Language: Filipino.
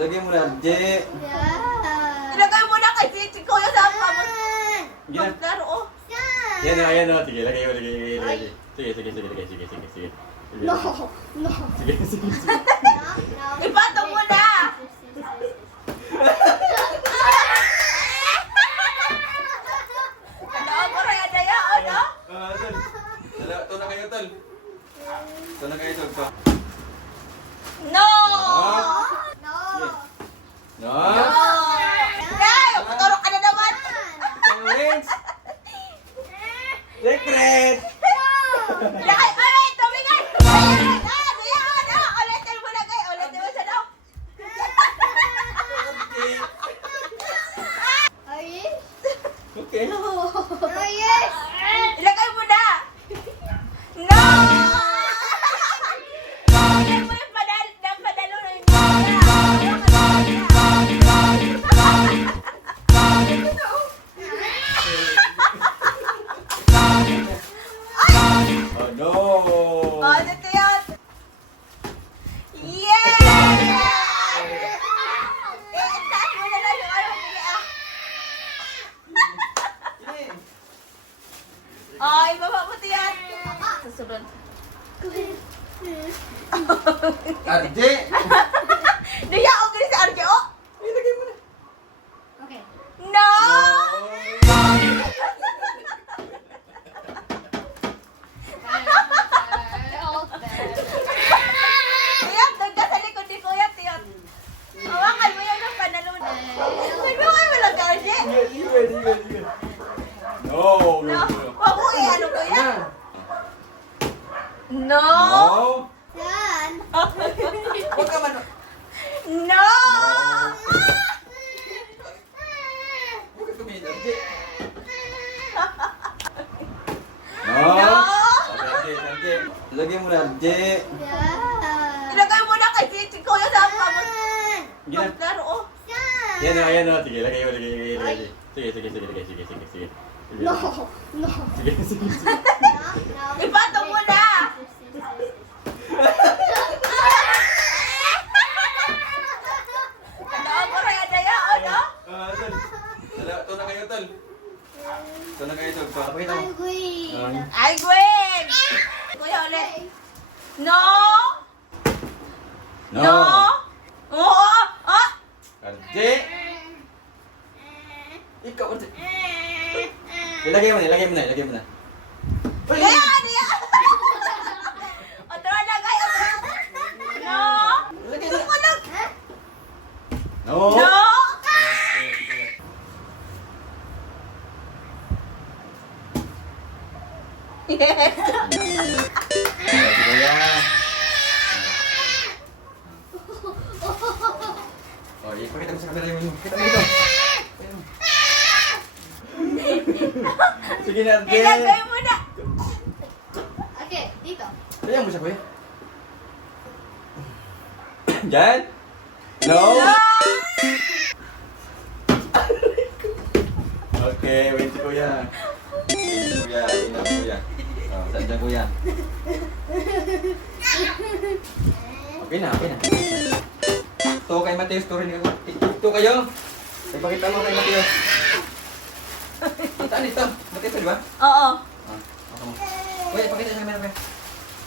Lagyan mo na, RJ. Ilagay mo na kasi si Kuya sa mo. Yan. Maglaro, oh. Yan o, yan o. Sige, lagay mo, lagay. Sige, sige. No. Sige. Ipatong mo na. Ano ko rin na yan, ano? Tol. Ito na kayo, Tol. Ito na kayo, Tol. No! No? Nay, putulog ka na naman. Challenge! Secret! Ay, ay, tumingin! Ayan, ayan, ulitin mo na kayo. Ulitin mo siya daw. Okay. Ilagay mo na. No! Ilagay mo yung padalo na yung Oh, no! Oh, dito yun. Yeah! Taas mo na lang yung ano. Oh, ibaba mo ito yan. Susunod. RJ! Diya, okay sa RJO? Ilagay mo na. Okay. No! Tiyot, doon ka sa likod ni Kuya, Tiyot. Hawakan mo yan ng panalun. Uy, bakit walang ka, RJ? Sige. No! No? Huwag mo ano, Kuya? No! No! Huwag ka man. No! Huwag ka tumingin, RJ. No! No! Okay, RJ. Lagyan mo na, RJ. Ilagay mo na kasi si Kuya sa mo. Yan. Maglaro, oh. Yan o, yan o. Sige, lagay mo, lagay. Sige. No. Sige. Ipatong mo na! Ano ko rin na yan, ano? Tol. Ito na kayo, Tol. Ito na kayo, Tol. Pakita mo. Ay, Gwen! Kuya ulit. No! No! Oo! Ah! RJ! Ikaw, RJ. Ilagay mo na. Kaya ano yan? O, tara na kayo. No! Ito mo lang. No! No! Yes! Si Kuya. Oh, ipakita mo sa camera yung kita mo dito. Sige na, RJ. Ilagay mo na. Okay, dito. Kaya mo siya, Kuya. Diyan? No? No! Okay, wait si Kuya. Kuya, ina Kuya. Oh, saan dyan, Kuya? Okay na. Ito kay Mateus, turin ka. Ito kayo. Ipakita mo kay Mateus. Saan ito? Mateus, di ba? Oo. Ah, ako mo. Kuya, ipakita sa camera, Kuya.